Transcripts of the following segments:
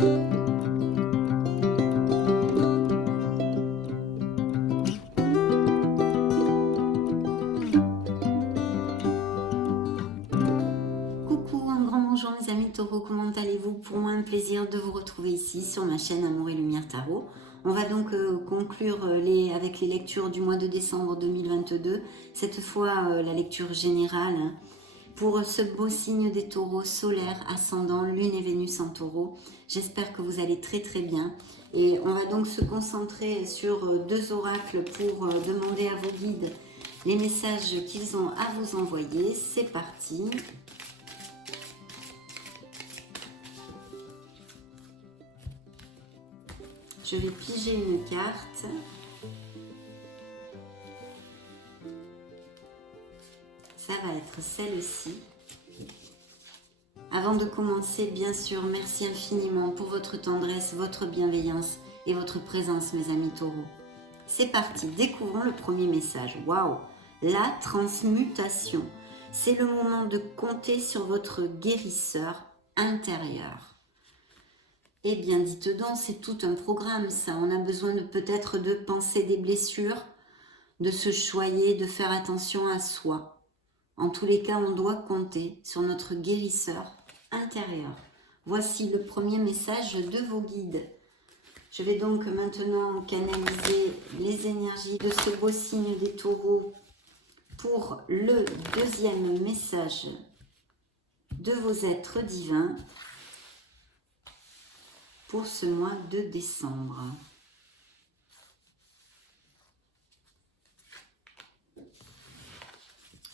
Coucou, un grand bonjour mes amis taureaux, comment allez-vous? Pour moi un plaisir de vous retrouver ici sur ma chaîne Amour et Lumière Tarot. On va donc conclure avec les lectures du mois de décembre 2022, cette fois la lecture générale hein, pour ce beau signe des taureaux solaire, ascendant, lune et Vénus en taureau. J'espère que vous allez très très bien et on va donc se concentrer sur deux oracles pour demander à vos guides les messages qu'ils ont à vous envoyer. C'est parti. Je vais piger une carte. Ça va être celle-ci. Avant de commencer, bien sûr, merci infiniment pour votre tendresse, votre bienveillance et votre présence, mes amis taureaux. C'est parti, découvrons le premier message. Waouh! La transmutation. C'est le moment de compter sur votre guérisseur intérieur. Eh bien, dites donc, c'est tout un programme, ça. On a besoin de peut-être de penser des blessures, de se choyer, de faire attention à soi. En tous les cas, on doit compter sur notre guérisseur intérieur. Voici le premier message de vos guides. Je vais donc maintenant canaliser les énergies de ce beau signe des taureaux pour le deuxième message de vos êtres divins pour ce mois de décembre.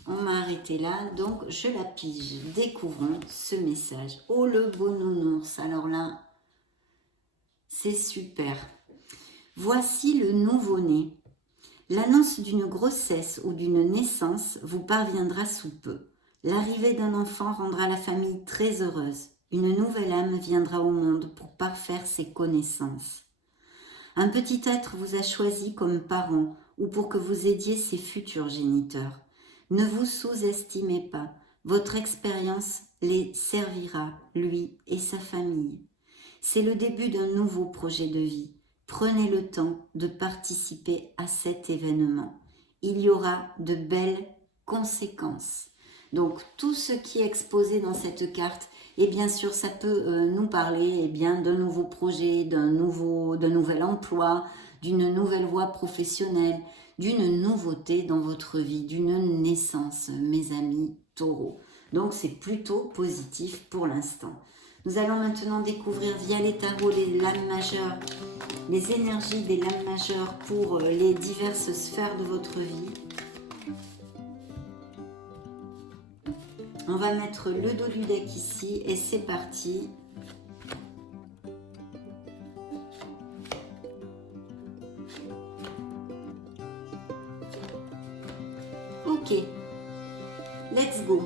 On m'a arrêté là, donc je la pige. Découvrons ce message. Oh, le beau nounours. Alors là, c'est super. Voici le nouveau-né. L'annonce d'une grossesse ou d'une naissance vous parviendra sous peu. L'arrivée d'un enfant rendra la famille très heureuse. Une nouvelle âme viendra au monde pour parfaire ses connaissances. Un petit être vous a choisi comme parent ou pour que vous aidiez ses futurs géniteurs. Ne vous sous-estimez pas, votre expérience les servira, lui et sa famille. C'est le début d'un nouveau projet de vie. Prenez le temps de participer à cet événement. Il y aura de belles conséquences. Donc tout ce qui est exposé dans cette carte, et bien sûr ça peut nous parler d'un nouveau projet, d'un nouvel emploi, d'une nouvelle voie professionnelle, d'une nouveauté dans votre vie, d'une naissance, mes amis taureaux. Donc c'est plutôt positif pour l'instant. Nous allons maintenant découvrir via les tarots les lames majeures, les énergies des lames majeures pour les diverses sphères de votre vie. On va mettre le dos du deck ici et c'est parti. Ok, let's go.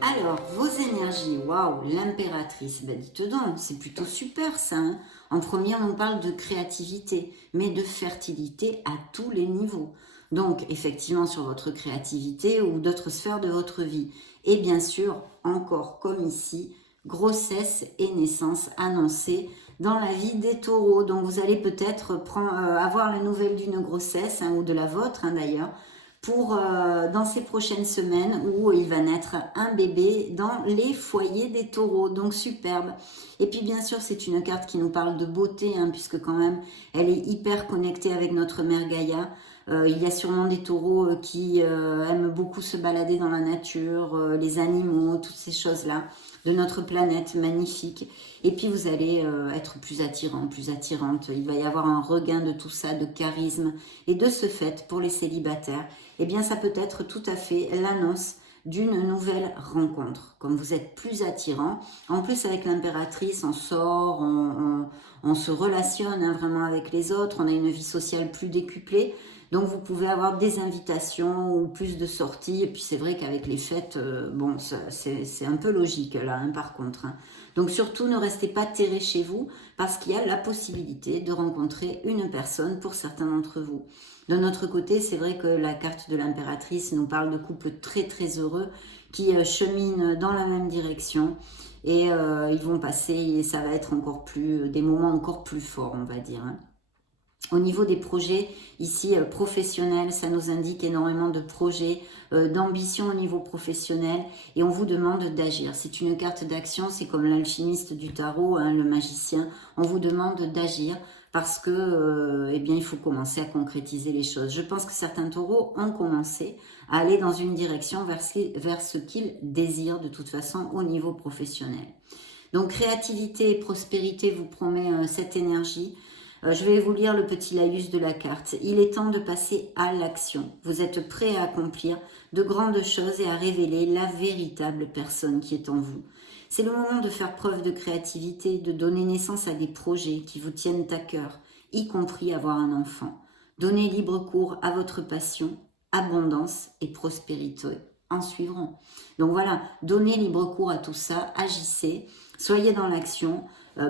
Alors, vos énergies, waouh, l'impératrice, ben dites donc, c'est plutôt super ça. Hein. En premier, on parle de créativité, mais de fertilité à tous les niveaux. Donc, effectivement, sur votre créativité ou d'autres sphères de votre vie. Et bien sûr, encore comme ici, grossesse et naissance annoncées dans la vie des taureaux. Donc, vous allez peut-être avoir la nouvelle d'une grossesse hein, ou de la vôtre hein, d'ailleurs, pour dans ces prochaines semaines où il va naître un bébé dans les foyers des taureaux, donc superbe. Et puis bien sûr c'est une carte qui nous parle de beauté, hein, puisque quand même elle est hyper connectée avec notre mère Gaïa. Il y a sûrement des taureaux qui aiment beaucoup se balader dans la nature, les animaux, toutes ces choses-là de notre planète magnifique. Et puis vous allez être plus attirant, plus attirante. Il va y avoir un regain de tout ça, de charisme. Et de ce fait, pour les célibataires, eh bien ça peut être tout à fait l'annonce d'une nouvelle rencontre. Comme vous êtes plus attirant, en plus avec l'impératrice, on sort, on se relationne hein, vraiment avec les autres, on a une vie sociale plus décuplée. Donc vous pouvez avoir des invitations ou plus de sorties. Et puis c'est vrai qu'avec les fêtes, bon, c'est un peu logique là, hein, par contre. Hein. Donc surtout ne restez pas terrés chez vous parce qu'il y a la possibilité de rencontrer une personne pour certains d'entre vous. De notre côté, c'est vrai que la carte de l'impératrice nous parle de couples très très heureux qui cheminent dans la même direction. et ils vont passer, et ça va être encore plus, des moments encore plus forts, on va dire. Hein. Au niveau des projets, ici, professionnels, ça nous indique énormément de projets, d'ambition au niveau professionnel, et on vous demande d'agir. C'est une carte d'action, c'est comme l'alchimiste du tarot, hein, le magicien. On vous demande d'agir parce que, eh bien, il faut commencer à concrétiser les choses. Je pense que certains taureaux ont commencé à aller dans une direction vers ce qu'ils désirent de toute façon au niveau professionnel. Donc, créativité et prospérité vous promet cette énergie. Je vais vous lire le petit laïus de la carte. Il est temps de passer à l'action. Vous êtes prêt à accomplir de grandes choses et à révéler la véritable personne qui est en vous. C'est le moment de faire preuve de créativité, de donner naissance à des projets qui vous tiennent à cœur, y compris avoir un enfant. Donnez libre cours à votre passion, abondance et prospérité en suivront. Donc voilà, donnez libre cours à tout ça, agissez, soyez dans l'action.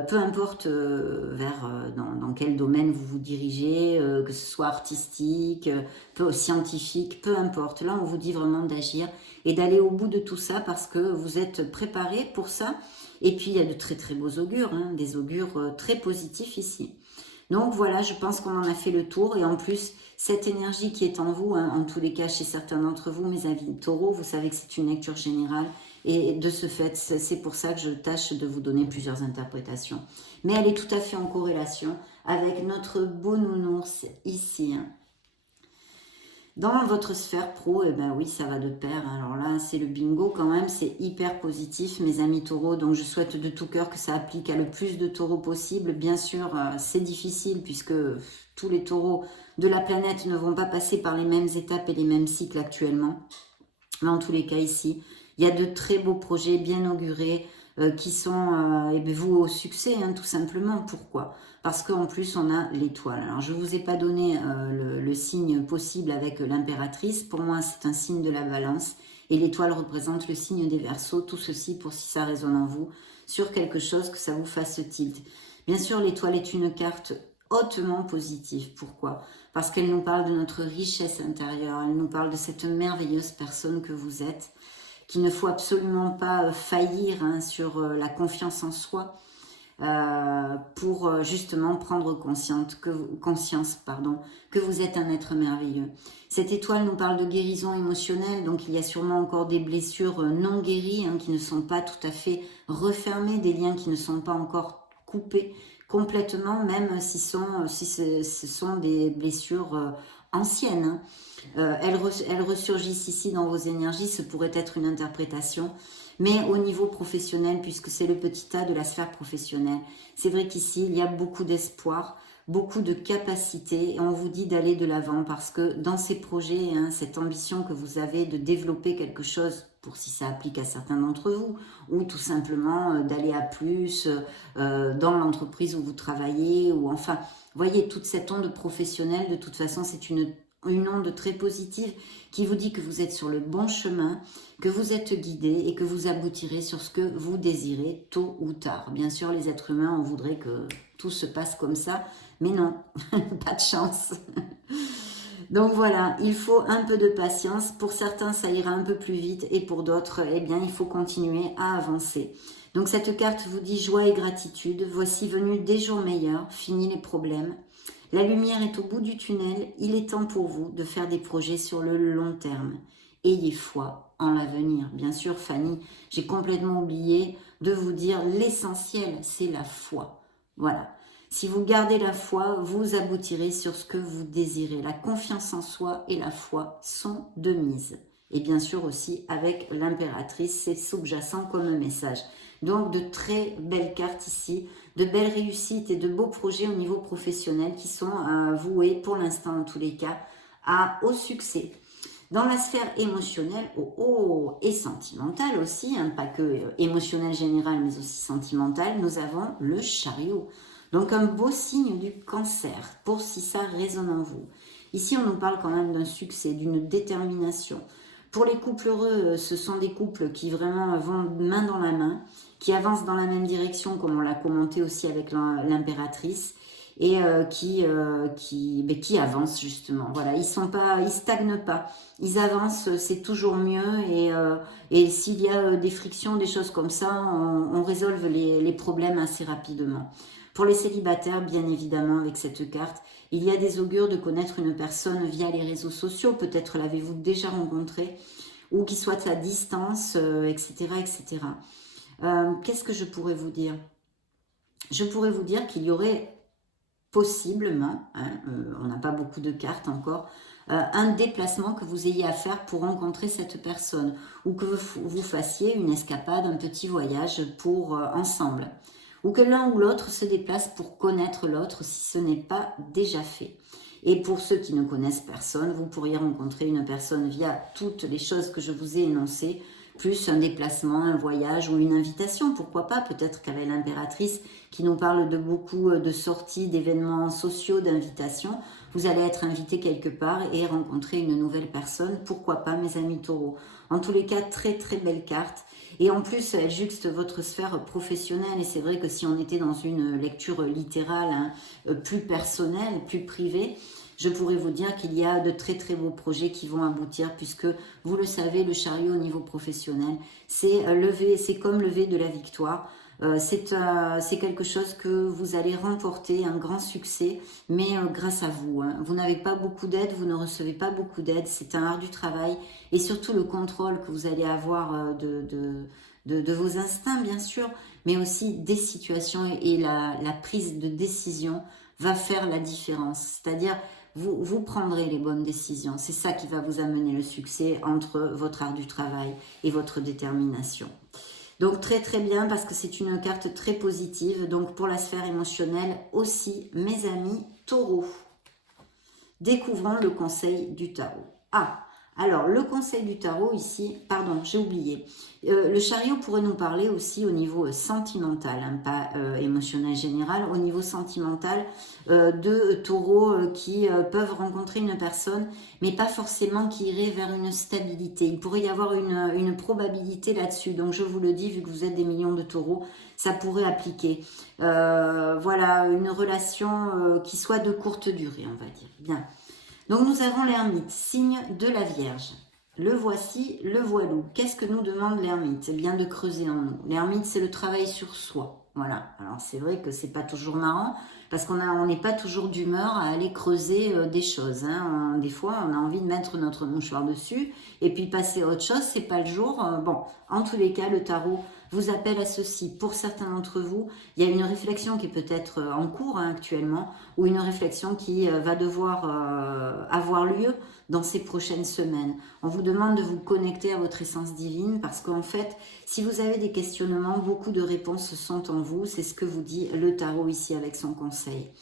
Peu importe dans quel domaine vous vous dirigez, que ce soit artistique, scientifique, peu importe. Là, on vous dit vraiment d'agir et d'aller au bout de tout ça parce que vous êtes préparés pour ça. Et puis, il y a de très très beaux augures, hein, des augures très positifs ici. Donc voilà, je pense qu'on en a fait le tour. Et en plus, cette énergie qui est en vous, hein, en tous les cas chez certains d'entre vous, mes amis taureaux, vous savez que c'est une lecture générale. Et de ce fait, c'est pour ça que je tâche de vous donner plusieurs interprétations. Mais elle est tout à fait en corrélation avec notre beau nounours ici. Hein. Dans votre sphère pro, eh ben oui, ça va de pair. Alors là, c'est le bingo quand même, c'est hyper positif, mes amis taureaux. Donc je souhaite de tout cœur que ça applique à le plus de taureaux possible. Bien sûr, c'est difficile puisque tous les taureaux de la planète ne vont pas passer par les mêmes étapes et les mêmes cycles actuellement. Mais en tous les cas ici, il y a de très beaux projets bien augurés qui sont voués au succès, hein, tout simplement. Pourquoi? Parce qu'en plus, on a l'étoile. Alors, je ne vous ai pas donné le signe possible avec l'impératrice. Pour moi, c'est un signe de la balance. Et l'étoile représente le signe des Verseaux. Tout ceci, pour si ça résonne en vous, sur quelque chose que ça vous fasse tilt. Bien sûr, l'étoile est une carte hautement positive. Pourquoi? Parce qu'elle nous parle de notre richesse intérieure. Elle nous parle de cette merveilleuse personne que vous êtes, qu'il ne faut absolument pas faillir hein, sur la confiance en soi pour justement prendre conscience que vous êtes un être merveilleux. Cette étoile nous parle de guérison émotionnelle, donc il y a sûrement encore des blessures non guéries hein, qui ne sont pas tout à fait refermées, des liens qui ne sont pas encore coupés complètement, même si ce sont des blessures anciennes. Hein. Elles ressurgissent ici dans vos énergies, ce pourrait être une interprétation, mais au niveau professionnel, puisque c'est le petit A de la sphère professionnelle, c'est vrai qu'ici, il y a beaucoup d'espoir, beaucoup de capacité, et on vous dit d'aller de l'avant, parce que dans ces projets, hein, cette ambition que vous avez de développer quelque chose, pour si ça applique à certains d'entre vous, ou tout simplement d'aller à plus dans l'entreprise où vous travaillez, ou enfin, voyez, toute cette onde professionnelle, de toute façon, c'est une onde très positive qui vous dit que vous êtes sur le bon chemin, que vous êtes guidé et que vous aboutirez sur ce que vous désirez tôt ou tard. Bien sûr, les êtres humains, on voudrait que tout se passe comme ça, mais non, pas de chance. Donc voilà, il faut un peu de patience. Pour certains, ça ira un peu plus vite et pour d'autres, eh bien, il faut continuer à avancer. Donc cette carte vous dit joie et gratitude. Voici venu des jours meilleurs, fini les problèmes. La lumière est au bout du tunnel, il est temps pour vous de faire des projets sur le long terme. Ayez foi en l'avenir. Bien sûr, Fanny, j'ai complètement oublié de vous dire l'essentiel, c'est la foi. Voilà. Si vous gardez la foi, vous aboutirez sur ce que vous désirez. La confiance en soi et la foi sont de mise. Et bien sûr aussi avec l'impératrice, c'est sous-jacent comme message. Donc de très belles cartes ici, de belles réussites et de beaux projets au niveau professionnel qui sont voués pour l'instant en tous les cas au succès. Dans la sphère émotionnelle et sentimentale aussi, hein, pas que émotionnelle générale mais aussi sentimentale, nous avons le chariot. Donc un beau signe du cancer pour si ça résonne en vous. Ici on nous parle quand même d'un succès, d'une détermination. Pour les couples heureux, ce sont des couples qui vraiment vont main dans la main, qui avancent dans la même direction comme on l'a commenté aussi avec l'impératrice et qui avancent justement. Voilà, ils stagnent pas, ils avancent, c'est toujours mieux et s'il y a des frictions, des choses comme ça, on résolve les problèmes assez rapidement. Pour les célibataires, bien évidemment, avec cette carte, il y a des augures de connaître une personne via les réseaux sociaux, peut-être l'avez-vous déjà rencontré, ou qui soit à distance, etc. etc. Qu'est-ce que je pourrais vous dire? Je pourrais vous dire qu'il y aurait possiblement, on n'a pas beaucoup de cartes encore, un déplacement que vous ayez à faire pour rencontrer cette personne, ou que vous fassiez une escapade, un petit voyage pour ensemble, ou que l'un ou l'autre se déplace pour connaître l'autre si ce n'est pas déjà fait. Et pour ceux qui ne connaissent personne, vous pourriez rencontrer une personne via toutes les choses que je vous ai énoncées, plus un déplacement, un voyage ou une invitation, pourquoi pas, peut-être qu'avec l'impératrice qui nous parle de beaucoup de sorties, d'événements sociaux, d'invitations, vous allez être invité quelque part et rencontrer une nouvelle personne, pourquoi pas mes amis taureaux. En tous les cas, très très belle carte. Et en plus, elle juxte votre sphère professionnelle. Et c'est vrai que si on était dans une lecture littérale, plus personnelle, plus privée, je pourrais vous dire qu'il y a de très très beaux projets qui vont aboutir puisque, vous le savez, le chariot au niveau professionnel, c'est comme lever de la victoire. C'est quelque chose que vous allez remporter, un grand succès, mais grâce à vous. Vous n'avez pas beaucoup d'aide, vous ne recevez pas beaucoup d'aide, c'est un ardu travail et surtout le contrôle que vous allez avoir de vos instincts, bien sûr, mais aussi des situations et la prise de décision va faire la différence. C'est-à-dire, vous prendrez les bonnes décisions. C'est ça qui va vous amener le succès entre votre ardu travail et votre détermination. Donc très très bien parce que c'est une carte très positive. Donc pour la sphère émotionnelle aussi, mes amis taureaux. Découvrons le conseil du tarot. Ah, alors le conseil du tarot ici, pardon, j'ai oublié. Le chariot pourrait nous parler aussi au niveau sentimental, pas émotionnel général, au niveau sentimental de taureaux qui peuvent rencontrer une personne, mais pas forcément qui irait vers une stabilité. Il pourrait y avoir une probabilité là-dessus. Donc je vous le dis, vu que vous êtes des millions de taureaux, ça pourrait appliquer. Voilà, une relation qui soit de courte durée, on va dire. Bien. Donc nous avons l'ermite, signe de la Vierge. Le voici, le voilou. Qu'est-ce que nous demande l'ermite? C'est bien de creuser en nous. L'ermite, c'est le travail sur soi. Voilà. Alors c'est vrai que c'est pas toujours marrant parce qu'on n'est pas toujours d'humeur à aller creuser des choses. Des fois, on a envie de mettre notre mouchoir dessus et puis passer à autre chose. C'est pas le jour. Bon, en tous les cas, le tarot vous appelle à ceci. Pour certains d'entre vous, il y a une réflexion qui est peut-être en cours actuellement, ou une réflexion qui va devoir avoir lieu dans ces prochaines semaines. On vous demande de vous connecter à votre essence divine parce qu'en fait, si vous avez des questionnements, beaucoup de réponses sont en vous. C'est ce que vous dit le tarot ici avec son conseil.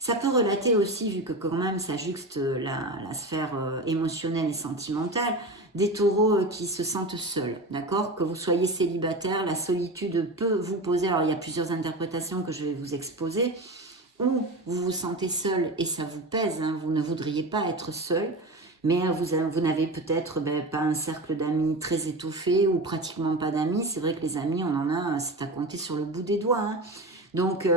Ça peut relater aussi, vu que quand même ça juxte la sphère émotionnelle et sentimentale, des taureaux qui se sentent seuls, d'accord? Que vous soyez célibataire, la solitude peut vous poser, alors il y a plusieurs interprétations que je vais vous exposer, ou vous vous sentez seul et ça vous pèse, vous ne voudriez pas être seul, mais vous n'avez peut-être pas un cercle d'amis très étoffé ou pratiquement pas d'amis. C'est vrai que les amis, on en a, c'est à compter sur le bout des doigts. Donc,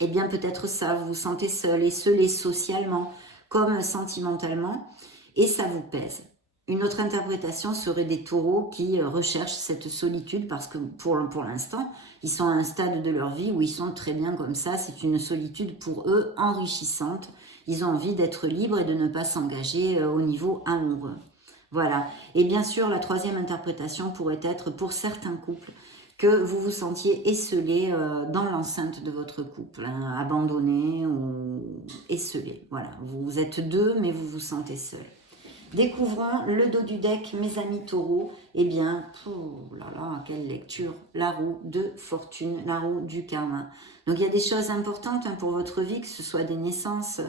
eh bien peut-être ça, vous vous sentez seul et socialement comme sentimentalement et ça vous pèse. Une autre interprétation serait des taureaux qui recherchent cette solitude parce que pour l'instant, ils sont à un stade de leur vie où ils sont très bien comme ça. C'est une solitude pour eux enrichissante. Ils ont envie d'être libres et de ne pas s'engager au niveau amoureux. Voilà. Et bien sûr, la troisième interprétation pourrait être pour certains couples que vous vous sentiez esselé dans l'enceinte de votre couple, abandonné ou esselé. Voilà. Vous êtes deux, mais vous vous sentez seul. Découvrons le dos du deck, mes amis taureaux. Eh bien, oh là là, quelle lecture. La roue de fortune, la roue du karma. Donc, il y a des choses importantes pour votre vie, que ce soit des naissances,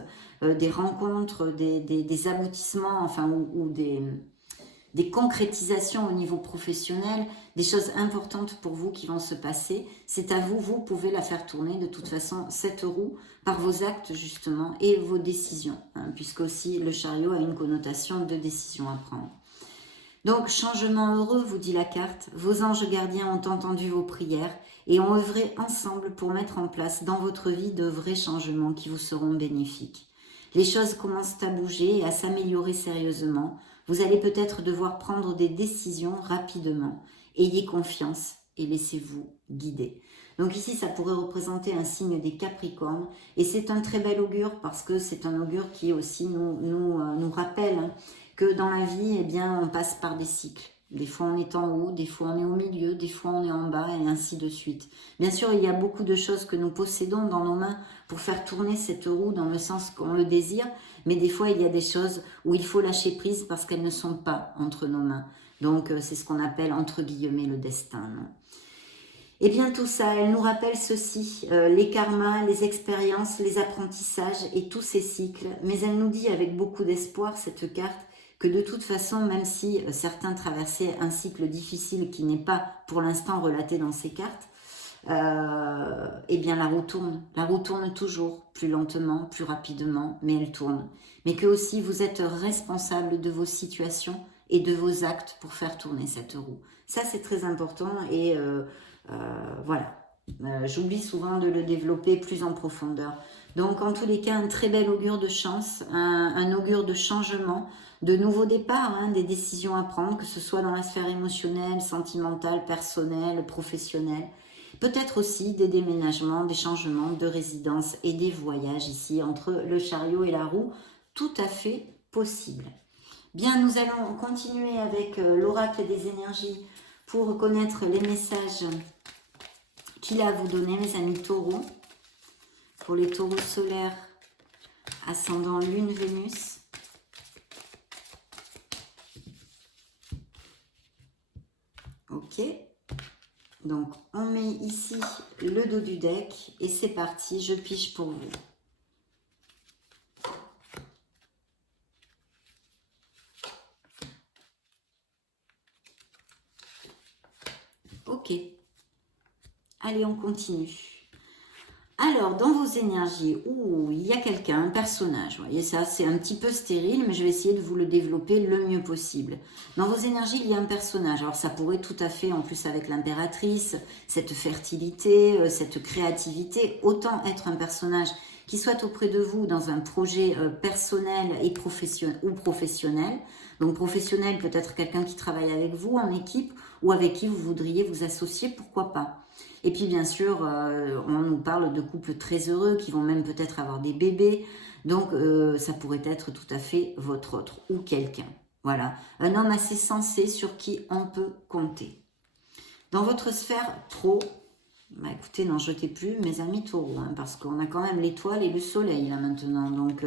des rencontres, des aboutissements, enfin, ou des concrétisations au niveau professionnel, des choses importantes pour vous qui vont se passer. C'est à vous, vous pouvez la faire tourner de toute façon, cette roue, par vos actes justement et vos décisions, puisque aussi le chariot a une connotation de décision à prendre. Donc, changement heureux, vous dit la carte. Vos anges gardiens ont entendu vos prières et ont œuvré ensemble pour mettre en place dans votre vie de vrais changements qui vous seront bénéfiques. Les choses commencent à bouger et à s'améliorer sérieusement. Vous allez peut-être devoir prendre des décisions rapidement. Ayez confiance et laissez-vous guider. Donc ici, ça pourrait représenter un signe des Capricornes. Et c'est un très bel augure parce que c'est un augure qui aussi nous rappelle, hein, que dans la vie, eh bien, on passe par des cycles. Des fois, on est en haut, des fois, on est au milieu, des fois, on est en bas, et ainsi de suite. Bien sûr, il y a beaucoup de choses que nous possédons dans nos mains pour faire tourner cette roue dans le sens qu'on le désire, mais des fois, il y a des choses où il faut lâcher prise parce qu'elles ne sont pas entre nos mains. Donc, c'est ce qu'on appelle, entre guillemets, le destin. Non? Et bien tout ça, elle nous rappelle ceci, les karmas, les expériences, les apprentissages et tous ces cycles. Mais elle nous dit avec beaucoup d'espoir, cette carte, que de toute façon, même si certains traversaient un cycle difficile qui n'est pas pour l'instant relaté dans ces cartes, eh bien la roue tourne toujours, plus lentement, plus rapidement, mais elle tourne. Mais que aussi vous êtes responsable de vos situations et de vos actes pour faire tourner cette roue. Ça c'est très important et voilà. J'oublie souvent de le développer plus en profondeur. Donc en tous les cas, un très bel augure de chance, un augure de changement, de nouveaux départs, hein, des décisions à prendre, que ce soit dans la sphère émotionnelle, sentimentale, personnelle, professionnelle. Peut-être aussi des déménagements, des changements de résidence et des voyages ici entre le chariot et la roue, tout à fait possible. Bien, nous allons continuer avec l'oracle des énergies pour connaître les messages qu'il a à vous donner, mes amis taureaux. Pour les taureaux solaires, ascendant lune, Vénus. Ok. Donc, on met ici le dos du deck et c'est parti, je pige pour vous. Ok. Allez, on continue. Alors, dans vos énergies, il y a quelqu'un, un personnage. Vous voyez, ça, c'est un petit peu stérile, mais je vais essayer de vous le développer le mieux possible. Dans vos énergies, il y a un personnage. Alors, ça pourrait tout à fait, en plus avec l'impératrice, cette fertilité, cette créativité, autant être un personnage qui soit auprès de vous dans un projet personnel et professionnel. Donc, professionnel, peut-être quelqu'un qui travaille avec vous en équipe ou avec qui vous voudriez vous associer, pourquoi pas. Et puis bien sûr, on nous parle de couples très heureux qui vont même peut-être avoir des bébés. Donc ça pourrait être tout à fait votre autre ou quelqu'un. Voilà, un homme assez sensé sur qui on peut compter. Dans votre sphère trop, bah écoutez, n'en jetez plus mes amis taureaux, hein, parce qu'on a quand même l'étoile et le soleil là maintenant. Donc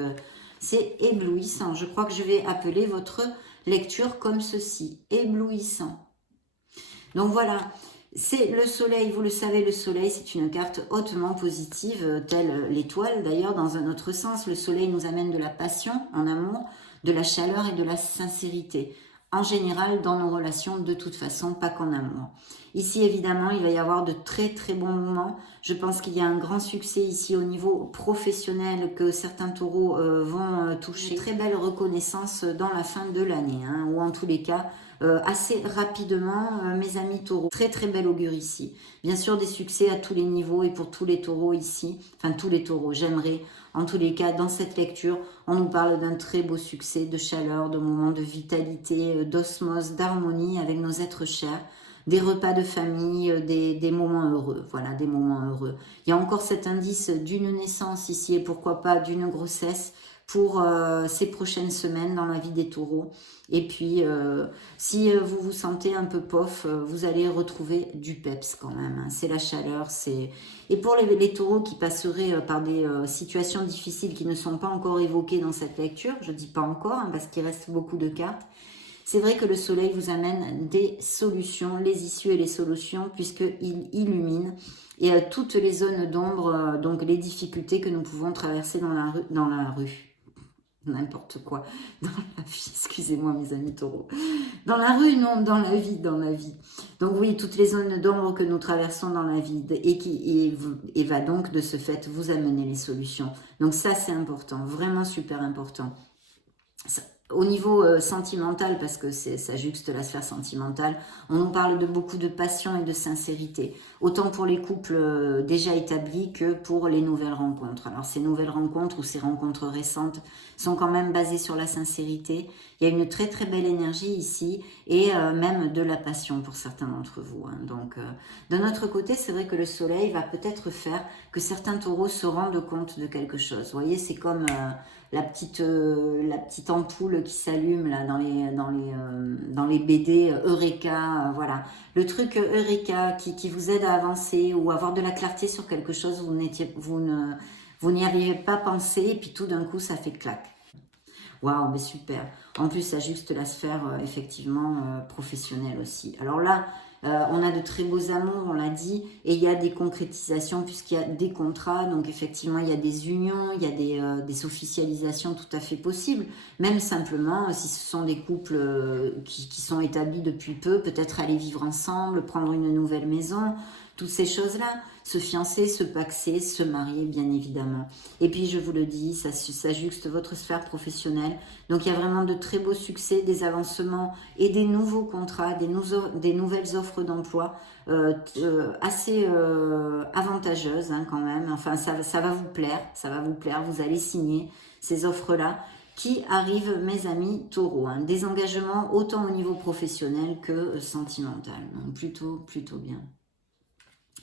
c'est éblouissant. Je crois que je vais appeler votre lecture comme ceci, éblouissant. Donc voilà. C'est le soleil, vous le savez, le soleil, c'est une carte hautement positive, telle l'étoile. D'ailleurs, dans un autre sens, le soleil nous amène de la passion en amour, de la chaleur et de la sincérité. En général, dans nos relations, de toute façon, pas qu'en amour. Ici, évidemment, il va y avoir de très très bons moments. Je pense qu'il y a un grand succès ici au niveau professionnel que certains taureaux vont toucher. Une très belle reconnaissance dans la fin de l'année, hein, ou en tous les cas, assez rapidement, mes amis taureaux. Très très bel augure ici. Bien sûr, des succès à tous les niveaux et pour tous les taureaux ici. Enfin, tous les taureaux, j'aimerais. En tous les cas, dans cette lecture, on nous parle d'un très beau succès, de chaleur, de moments de vitalité, d'osmose, d'harmonie avec nos êtres chers. Des repas de famille, des moments heureux. Voilà, des moments heureux. Il y a encore cet indice d'une naissance ici et pourquoi pas d'une grossesse pour ces prochaines semaines dans la vie des taureaux. Et puis, si vous vous sentez un peu pof, vous allez retrouver du peps quand même. Hein. C'est la chaleur. Et pour les taureaux qui passeraient par des situations difficiles qui ne sont pas encore évoquées dans cette lecture, je dis pas encore, hein, parce qu'il reste beaucoup de cartes, c'est vrai que le soleil vous amène des solutions, les issues et les solutions, puisqu'il illumine et toutes les zones d'ombre, donc les difficultés que nous pouvons traverser dans la rue. N'importe quoi, dans la vie, excusez-moi mes amis taureaux. Dans la rue, non, dans la vie. Donc oui, toutes les zones d'ombre que nous traversons dans la vie et va donc de ce fait vous amener les solutions. Donc ça c'est important, vraiment super important. Au niveau sentimental, parce que ça juxte la sphère sentimentale, on nous parle de beaucoup de passion et de sincérité, autant pour les couples déjà établis que pour les nouvelles rencontres. Alors ces nouvelles rencontres ou ces rencontres récentes sont quand même basées sur la sincérité. Il y a une très très belle énergie ici et même de la passion pour certains d'entre vous. Hein. Donc de notre côté, c'est vrai que le soleil va peut-être faire que certains taureaux se rendent compte de quelque chose. Vous voyez, c'est comme la petite ampoule qui s'allume là dans les BD Eureka, voilà. Le truc Eureka qui vous aide à avancer ou avoir de la clarté sur quelque chose, vous n'y aviez pas pensé et puis tout d'un coup ça fait clac. Waouh, mais super. En plus, ça juste la sphère effectivement professionnelle aussi. Alors là, on a de très beaux amours, on l'a dit, et il y a des concrétisations puisqu'il y a des contrats. Donc effectivement, il y a des unions, il y a des officialisations tout à fait possibles. Même simplement, si ce sont des couples qui sont établis depuis peu, peut-être aller vivre ensemble, prendre une nouvelle maison, toutes ces choses-là. Se fiancer, se paxer, se marier, bien évidemment. Et puis, je vous le dis, ça juxte votre sphère professionnelle. Donc, il y a vraiment de très beaux succès, des avancements et des nouveaux contrats, des nouvelles offres d'emploi assez avantageuses hein, quand même. Enfin, ça va vous plaire, ça va vous plaire. Vous allez signer ces offres-là qui arrivent, mes amis taureaux. Hein. Des engagements autant au niveau professionnel que sentimental. Donc, plutôt bien.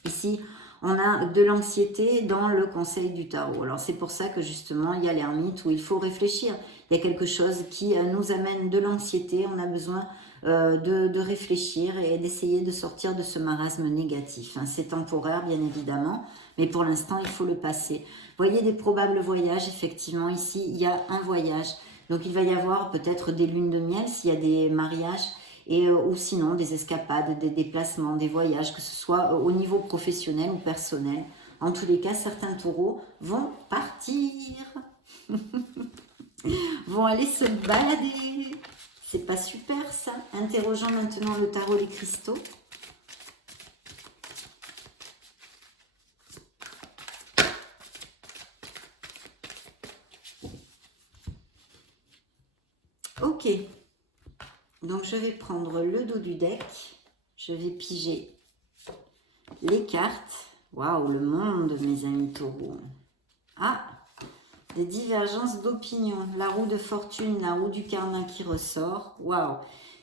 Ici, on a de l'anxiété dans le conseil du tarot. Alors c'est pour ça que justement, il y a l'ermite où il faut réfléchir. Il y a quelque chose qui nous amène de l'anxiété. On a besoin de réfléchir et d'essayer de sortir de ce marasme négatif. Hein. C'est temporaire, bien évidemment, mais pour l'instant, il faut le passer. Vous voyez des probables voyages, effectivement. Ici, il y a un voyage. Donc il va y avoir peut-être des lunes de miel s'il y a des mariages. Ou sinon des escapades, des déplacements, des voyages, que ce soit au niveau professionnel ou personnel. En tous les cas, certains taureaux vont partir, vont aller se balader. C'est pas super ça? Interrogeons maintenant le tarot des cristaux. Ok. Donc, je vais prendre le dos du deck. Je vais piger les cartes. Waouh, le monde, mes amis taureaux. Ah, des divergences d'opinion. La roue de fortune, la roue du karma qui ressort. Waouh.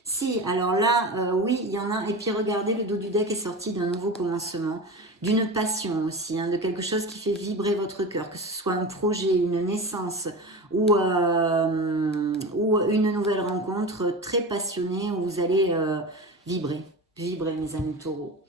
Si, alors là, oui, il y en a. Et puis, regardez, le dos du deck est sorti d'un nouveau commencement. D'une passion aussi, hein, de quelque chose qui fait vibrer votre cœur. Que ce soit un projet, une naissance ou une nouvelle rencontre très passionnée où vous allez vibrer, mes amis taureaux.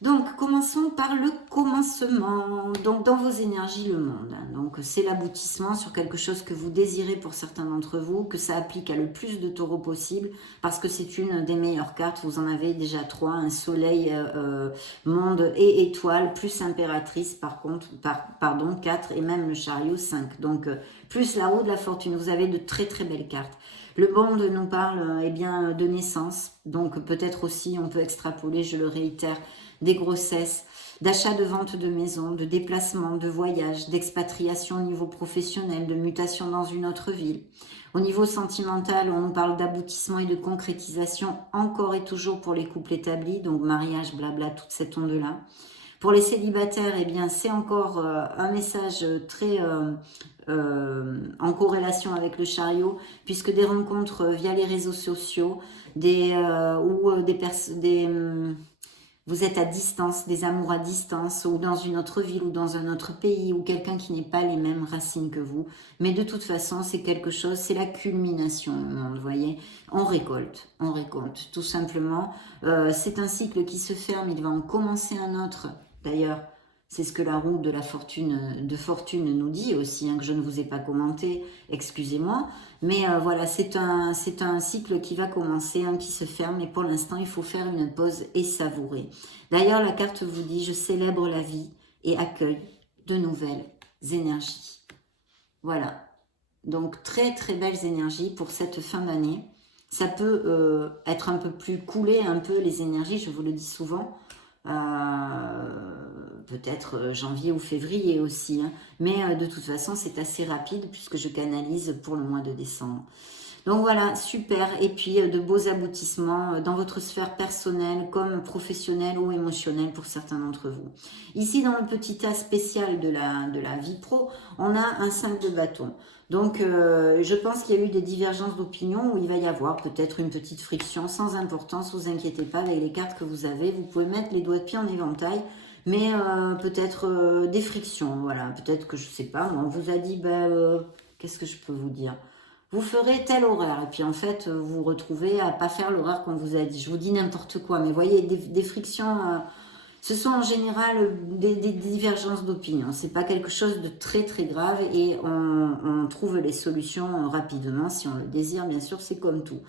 Donc, commençons par le commencement. Donc, dans vos énergies, le monde. Donc, c'est l'aboutissement sur quelque chose que vous désirez pour certains d'entre vous, que ça applique à le plus de taureaux possible, parce que c'est une des meilleures cartes. Vous en avez déjà 3, un soleil, monde et étoile, plus impératrice, par contre, pardon, 4, et même le chariot, 5. Donc, plus la roue de la fortune. Vous avez de très très belles cartes. Le bond nous parle eh bien, de naissance, donc peut-être aussi, on peut extrapoler, je le réitère, des grossesses, d'achat de vente de maison, de déplacement, de voyage, d'expatriation au niveau professionnel, de mutation dans une autre ville. Au niveau sentimental, on nous parle d'aboutissement et de concrétisation encore et toujours pour les couples établis, donc mariage, blabla, toute cette onde-là. Pour les célibataires, eh bien, c'est encore un message très en corrélation avec le chariot, puisque des rencontres via les réseaux sociaux, vous êtes à distance, des amours à distance, ou dans une autre ville, ou dans un autre pays, ou quelqu'un qui n'est pas les mêmes racines que vous. Mais de toute façon, c'est quelque chose, c'est la culmination, vous voyez. On récolte, tout simplement. C'est un cycle qui se ferme, il va en commencer un autre. D'ailleurs, c'est ce que la roue de fortune nous dit aussi, hein, que je ne vous ai pas commenté, excusez-moi. Mais voilà, c'est un cycle qui va commencer, hein, qui se ferme. Et pour l'instant, il faut faire une pause et savourer. D'ailleurs, la carte vous dit, je célèbre la vie et accueille de nouvelles énergies. Voilà. Donc, très très belles énergies pour cette fin d'année. Ça peut être un peu plus coulé, un peu les énergies, je vous le dis souvent. Peut-être janvier ou février aussi, hein. Mais de toute façon c'est assez rapide puisque je canalise pour le mois de décembre. Donc voilà, super. Et puis de beaux aboutissements dans votre sphère personnelle comme professionnelle ou émotionnelle pour certains d'entre vous. Ici, dans le petit tas spécial de la vie pro, on a un 5 de bâton. Donc je pense qu'il y a eu des divergences d'opinion où il va y avoir peut-être une petite friction sans importance. Vous inquiétez pas, avec les cartes que vous avez, vous pouvez mettre les doigts de pied en éventail. Mais peut-être des frictions, voilà. Peut-être que, je sais pas, on vous a dit, qu'est-ce que je peux vous dire? Vous ferez tel horaire, et puis en fait, vous vous retrouvez à pas faire l'horaire qu'on vous a dit. Je vous dis n'importe quoi, mais voyez, des frictions, ce sont en général des divergences d'opinion. C'est pas quelque chose de très très grave, et on trouve les solutions rapidement, si on le désire, bien sûr, c'est comme tout.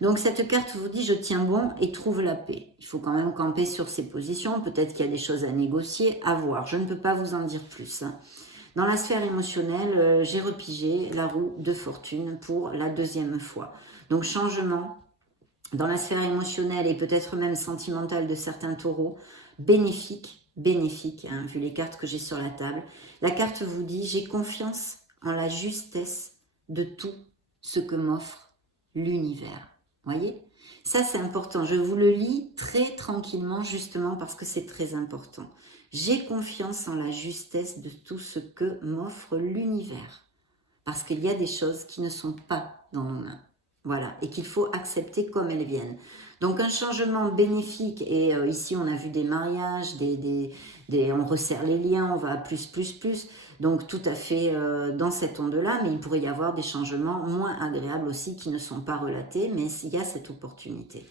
Donc cette carte vous dit, je tiens bon et trouve la paix. Il faut quand même camper sur ses positions, peut-être qu'il y a des choses à négocier, à voir. Je ne peux pas vous en dire plus. Dans la sphère émotionnelle, j'ai repigé la roue de fortune pour la deuxième fois. Donc changement dans la sphère émotionnelle et peut-être même sentimentale de certains taureaux, bénéfique, hein, vu les cartes que j'ai sur la table. La carte vous dit, j'ai confiance en la justesse de tout ce que m'offre l'univers. Voyez, ça c'est important. Je vous le lis très tranquillement justement parce que c'est très important. J'ai confiance en la justesse de tout ce que m'offre l'univers. Parce qu'il y a des choses qui ne sont pas dans nos mains. Voilà, et qu'il faut accepter comme elles viennent. Donc un changement bénéfique, et ici on a vu des mariages, on resserre les liens, on va à plus. Donc tout à fait dans cette onde-là, mais il pourrait y avoir des changements moins agréables aussi qui ne sont pas relatés, mais il y a cette opportunité.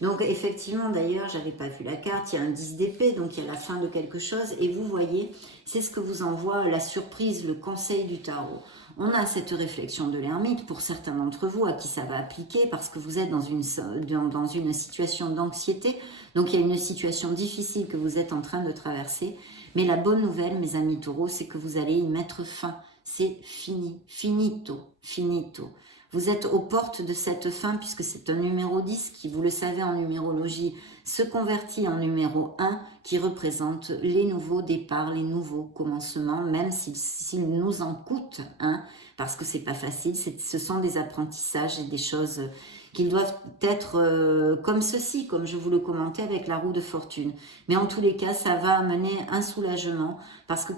Donc effectivement, d'ailleurs, j'avais pas vu la carte, il y a un 10 d'épée, donc il y a la fin de quelque chose, et vous voyez, c'est ce que vous envoie la surprise, le conseil du tarot. On a cette réflexion de l'ermite pour certains d'entre vous à qui ça va appliquer parce que vous êtes dans une situation d'anxiété, donc il y a une situation difficile que vous êtes en train de traverser, mais la bonne nouvelle, mes amis taureaux, c'est que vous allez y mettre fin. C'est fini, finito. Vous êtes aux portes de cette fin puisque c'est un numéro 10 qui, vous le savez en numérologie, se convertit en numéro 1 qui représente les nouveaux départs, les nouveaux commencements, même s'il nous en coûte, hein, parce que c'est pas facile, ce sont des apprentissages et des choses qui doivent être comme ceci, comme je vous le commentais avec la roue de fortune. Mais en tous les cas, ça va amener un soulagement parce que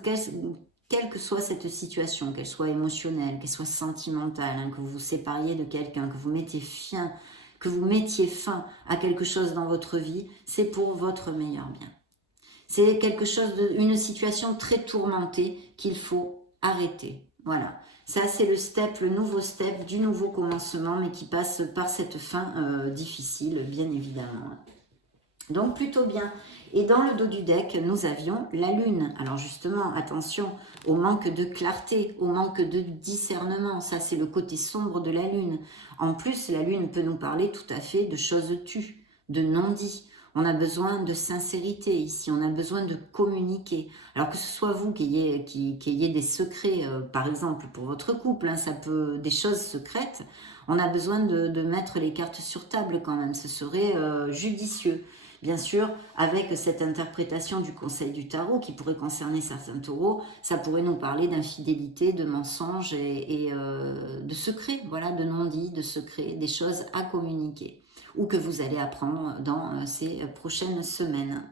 quelle que soit cette situation, qu'elle soit émotionnelle, qu'elle soit sentimentale, hein, que vous vous sépariez de quelqu'un, que vous mettiez fin à quelque chose dans votre vie, c'est pour votre meilleur bien. C'est une situation très tourmentée qu'il faut arrêter. Voilà. Ça, c'est le nouveau step du nouveau commencement, mais qui passe par cette fin difficile, bien évidemment. Donc, plutôt bien. Et dans le dos du deck, nous avions la lune. Alors justement, attention au manque de clarté, au manque de discernement. Ça, c'est le côté sombre de la lune. En plus, la lune peut nous parler tout à fait de choses tues, de non-dits. On a besoin de sincérité ici, on a besoin de communiquer. Alors que ce soit vous qui ayez des secrets, par exemple pour votre couple, hein, ça peut des choses secrètes, on a besoin de mettre les cartes sur table quand même, ce serait judicieux. Bien sûr, avec cette interprétation du conseil du tarot qui pourrait concerner certains taureaux, ça pourrait nous parler d'infidélité, de mensonges et de secrets, voilà, de non-dits, de secrets, des choses à communiquer ou que vous allez apprendre dans ces prochaines semaines.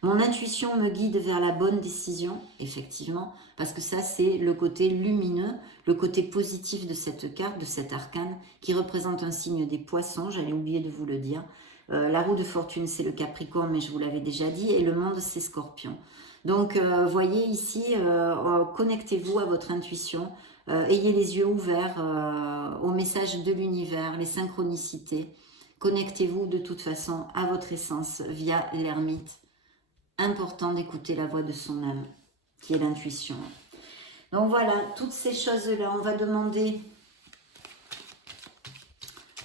Mon intuition me guide vers la bonne décision, effectivement, parce que ça, c'est le côté lumineux, le côté positif de cette carte, de cet arcane, qui représente un signe des poissons, j'allais oublier de vous le dire. La roue de fortune, c'est le Capricorne, mais je vous l'avais déjà dit, et le monde, c'est Scorpion. Donc, voyez ici, connectez-vous à votre intuition, ayez les yeux ouverts au message de l'univers, les synchronicités. Connectez-vous de toute façon à votre essence via l'ermite. Important d'écouter la voix de son âme, qui est l'intuition. Donc voilà, toutes ces choses-là, on va demander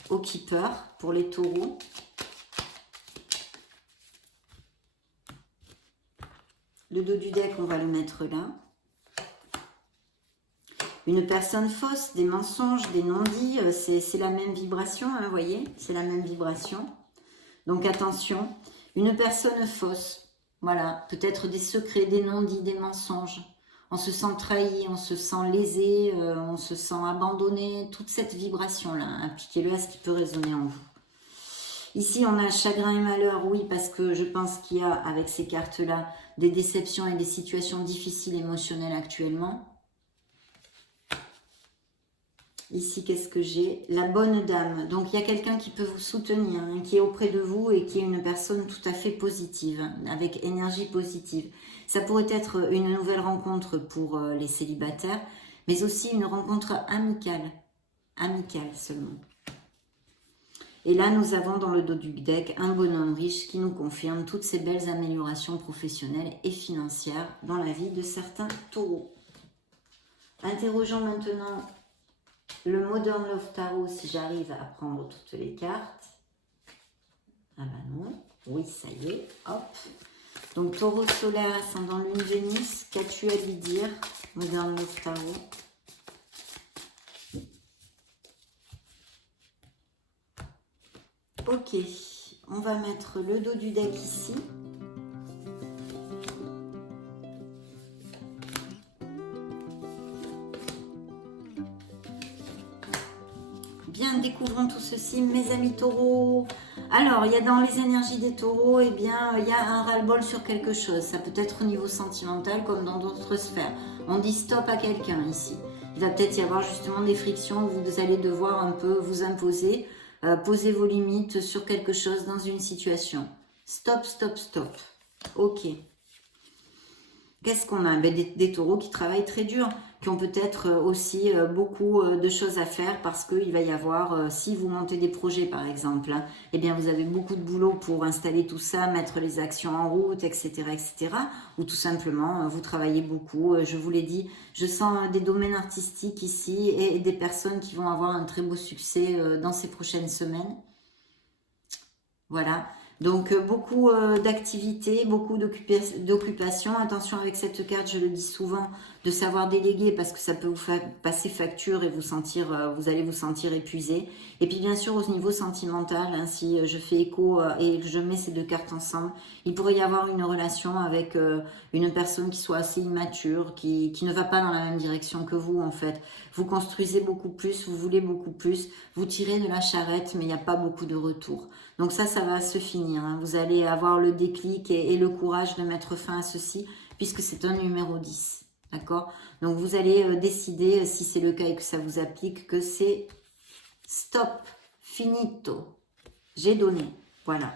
au keeper pour les taureaux. Le dos du deck, on va le mettre là. Une personne fausse, des mensonges, des non-dits, c'est la même vibration, hein, vous voyez, c'est la même vibration. Donc attention, une personne fausse, voilà, peut-être des secrets, des non-dits, des mensonges. on se sent trahi, on se sent lésé, on se sent abandonné, toute cette vibration-là, appliquez-le à ce qui peut résonner en vous. Ici, on a chagrin et malheur, oui, parce que je pense qu'il y a, avec ces cartes-là, des déceptions et des situations difficiles émotionnelles actuellement. Ici, qu'est-ce que j'ai? La bonne dame. Donc, il y a quelqu'un qui peut vous soutenir, hein, qui est auprès de vous et qui est une personne tout à fait positive, avec énergie positive. Ça pourrait être une nouvelle rencontre pour les célibataires, mais aussi une rencontre amicale. Amicale seulement. Et là, nous avons dans le dos du deck un bonhomme riche qui nous confirme toutes ces belles améliorations professionnelles et financières dans la vie de certains taureaux. Interrogeons maintenant le Modern Love Tarot, si j'arrive à prendre toutes les cartes. Ah bah non. Oui, ça y est. Hop. Donc, Taureau solaire, ascendant Lune Vénus. Qu'as-tu à lui dire, Modern Love Tarot? Ok. On va mettre le dos du deck ici. Bien, découvrons tout ceci, mes amis taureaux. Alors, il y a dans les énergies des taureaux, eh bien, il y a un ras-le-bol sur quelque chose. Ça peut être au niveau sentimental comme dans d'autres sphères. On dit stop à quelqu'un ici. Il va peut-être y avoir justement des frictions où vous allez devoir un peu vous imposer, poser vos limites sur quelque chose dans une situation. Stop, stop, stop. Ok. Qu'est-ce qu'on a? Des taureaux qui travaillent très dur, qui ont peut-être aussi beaucoup de choses à faire parce qu'il va y avoir, si vous montez des projets par exemple, hein, eh bien vous avez beaucoup de boulot pour installer tout ça, mettre les actions en route, etc. etc. Ou tout simplement, vous travaillez beaucoup. Je vous l'ai dit, je sens des domaines artistiques ici et des personnes qui vont avoir un très beau succès dans ces prochaines semaines. Voilà. Donc, beaucoup d'activités, beaucoup d'occupations. Attention avec cette carte, je le dis souvent, de savoir déléguer parce que ça peut vous passer facture et vous allez vous sentir épuisé. Et puis, bien sûr, au niveau sentimental, hein, si je fais écho et que je mets ces deux cartes ensemble, il pourrait y avoir une relation avec une personne qui soit assez immature, qui ne va pas dans la même direction que vous, en fait. Vous construisez beaucoup plus, vous voulez beaucoup plus, vous tirez de la charrette, mais il n'y a pas beaucoup de retour. Donc ça va se finir. Hein. Vous allez avoir le déclic et le courage de mettre fin à ceci, puisque c'est un numéro 10. D'accord? Donc vous allez décider, si c'est le cas et que ça vous applique, que c'est stop, finito. J'ai donné. Voilà.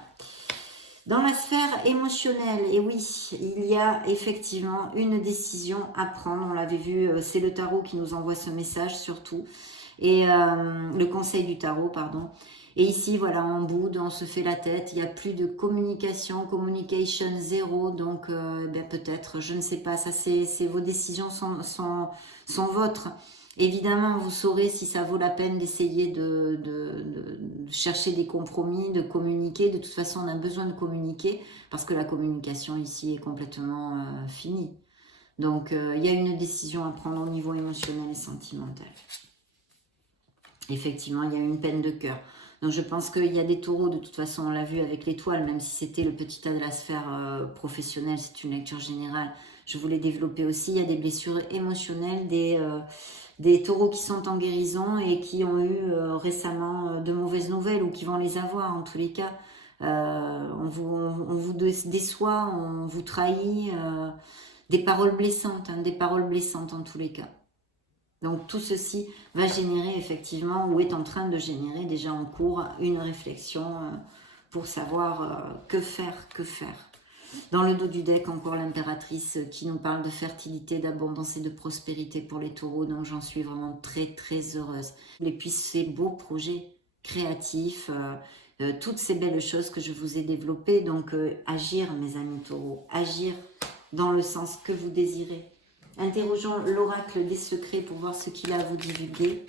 Dans la sphère émotionnelle, et oui, il y a effectivement une décision à prendre. On l'avait vu, c'est le tarot qui nous envoie ce message surtout. Et le conseil du tarot, pardon. Et ici, voilà, on boude, on se fait la tête, il n'y a plus de communication zéro, donc peut-être, je ne sais pas, ça c'est vos décisions sont vôtres. Évidemment, vous saurez si ça vaut la peine d'essayer de chercher des compromis, de communiquer. De toute façon, on a besoin de communiquer parce que la communication ici est complètement finie. Donc, il y a une décision à prendre au niveau émotionnel et sentimental. Effectivement, il y a une peine de cœur. Donc, je pense qu'il y a des taureaux, de toute façon, on l'a vu avec l'étoile, même si c'était le petit tas de la sphère professionnelle, c'est une lecture générale. Je voulais développer aussi, il y a des blessures émotionnelles, des taureaux qui sont en guérison et qui ont eu récemment de mauvaises nouvelles ou qui vont les avoir en tous les cas. On vous déçoit, on vous trahit, des paroles blessantes en tous les cas. Donc tout ceci va générer effectivement, ou est en train de générer déjà en cours, une réflexion pour savoir que faire. Dans le dos du deck, encore l'impératrice qui nous parle de fertilité, d'abondance et de prospérité pour les taureaux. Donc j'en suis vraiment très très heureuse. Et puis ces beaux projets créatifs, toutes ces belles choses que je vous ai développées. Donc agir mes amis taureaux, agir dans le sens que vous désirez. Interrogeons l'oracle des secrets pour voir ce qu'il a à vous divulguer.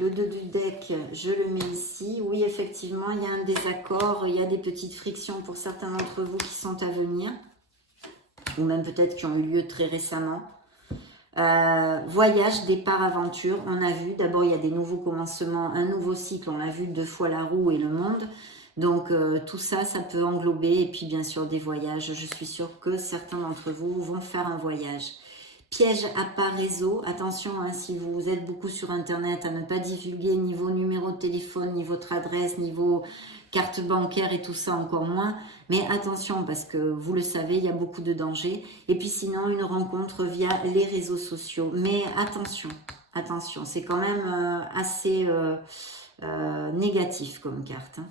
Le 2 du deck, je le mets ici. Oui, effectivement, il y a un désaccord, il y a des petites frictions pour certains d'entre vous qui sont à venir. Ou même peut-être qui ont eu lieu très récemment. Voyage, départ, aventure, on a vu. D'abord, il y a des nouveaux commencements, un nouveau cycle. On a vu 2 fois la roue et le monde. Donc tout ça, ça peut englober, et puis bien sûr des voyages. Je suis sûre que certains d'entre vous vont faire un voyage. Piège à pas réseau, attention hein, si vous êtes beaucoup sur internet à ne pas divulguer ni vos numéros de téléphone, ni votre adresse, ni vos cartes bancaires et tout ça encore moins, mais attention parce que vous le savez, il y a beaucoup de dangers. Et puis sinon une rencontre via les réseaux sociaux, mais attention, attention, c'est quand même assez négatif comme carte. Hein.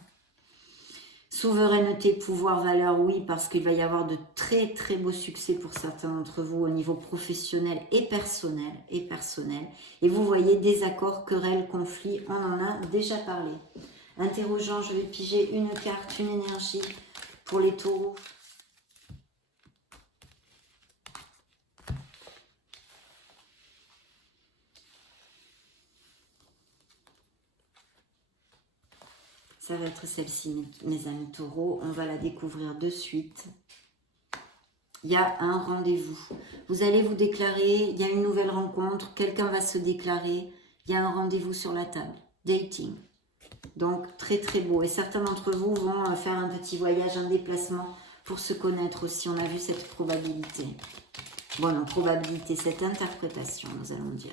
Souveraineté, pouvoir, valeur, oui, parce qu'il va y avoir de très très beaux succès pour certains d'entre vous au niveau professionnel et personnel. Et vous voyez, désaccords, querelles, conflits, on en a déjà parlé. Interrogeant, je vais piger une carte, une énergie pour les taureaux. Ça va être celle-ci, mes amis taureaux. On va la découvrir de suite. Il y a un rendez-vous. Vous allez vous déclarer, il y a une nouvelle rencontre, quelqu'un va se déclarer, il y a un rendez-vous sur la table. Dating. Donc, très très beau. Et certains d'entre vous vont faire un petit voyage, un déplacement pour se connaître aussi. On a vu cette probabilité. Bon, non, probabilité, cette interprétation, nous allons dire.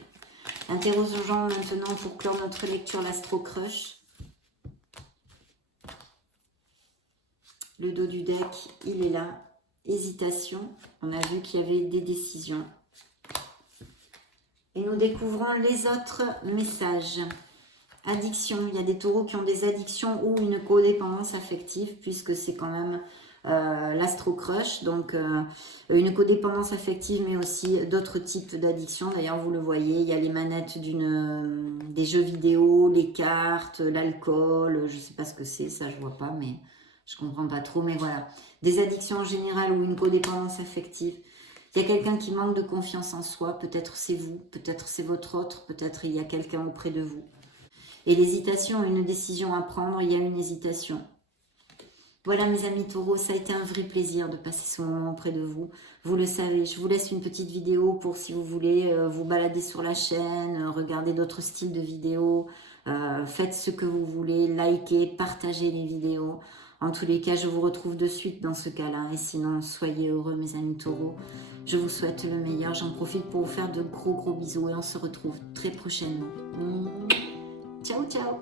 Interrogeons maintenant pour clore notre lecture l'Astro Crush. Le dos du deck, il est là. Hésitation. On a vu qu'il y avait des décisions. Et nous découvrons les autres messages. Addiction. Il y a des taureaux qui ont des addictions ou une codépendance affective, puisque c'est quand même l'Astro Crush. Donc, une codépendance affective, mais aussi d'autres types d'addictions. D'ailleurs, vous le voyez, il y a les manettes des jeux vidéo, les cartes, l'alcool. Je ne sais pas ce que c'est, ça je vois pas, mais... Je comprends pas trop, mais voilà. Des addictions en général ou une codépendance affective. Il y a quelqu'un qui manque de confiance en soi. Peut-être c'est vous, peut-être c'est votre autre, peut-être il y a quelqu'un auprès de vous. Et l'hésitation, une décision à prendre, il y a une hésitation. Voilà mes amis taureaux, ça a été un vrai plaisir de passer ce moment auprès de vous. Vous le savez, je vous laisse une petite vidéo pour si vous voulez vous balader sur la chaîne, regarder d'autres styles de vidéos. Faites ce que vous voulez, likez, partagez les vidéos. En tous les cas, je vous retrouve de suite dans ce cas-là. Et sinon, soyez heureux, mes amis taureaux. Je vous souhaite le meilleur. J'en profite pour vous faire de gros bisous. Et on se retrouve très prochainement. Ciao, ciao.